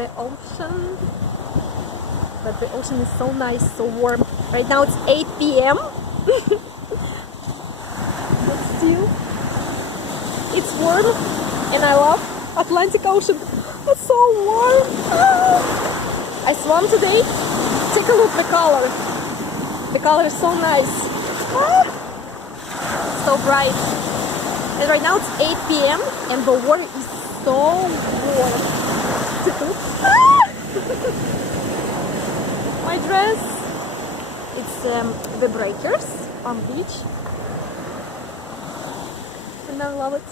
the ocean. But the ocean is so nice, so warm. Right now it's 8 p.m. But still, it's warm, and I love Atlantic Ocean. It's so warm. I swam today. Take a look, the color. The color is so nice. So bright. And right now it's 8 p.m. and the water is so warm. Take a look. My dress. It's the Breakers on beach. And I love it.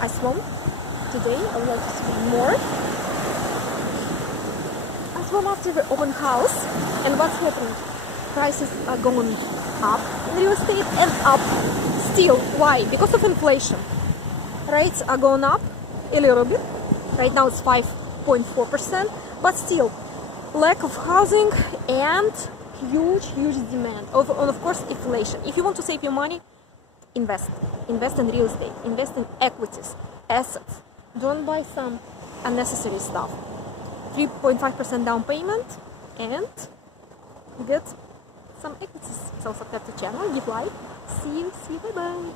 I swam today. I would like to swim more. I swam after the open house. And what's happening? Prices are going up in real estate and up still. Why? Because of inflation. Rates are going up a little bit. Right now it's 5.4%. But still, lack of housing and huge demand. And of course, inflation. If you want to save your money, invest in real estate, invest in equities, assets. Don't buy some unnecessary stuff. 3.5% down payment and get some equities. So subscribe to the channel, give like. See you, bye bye.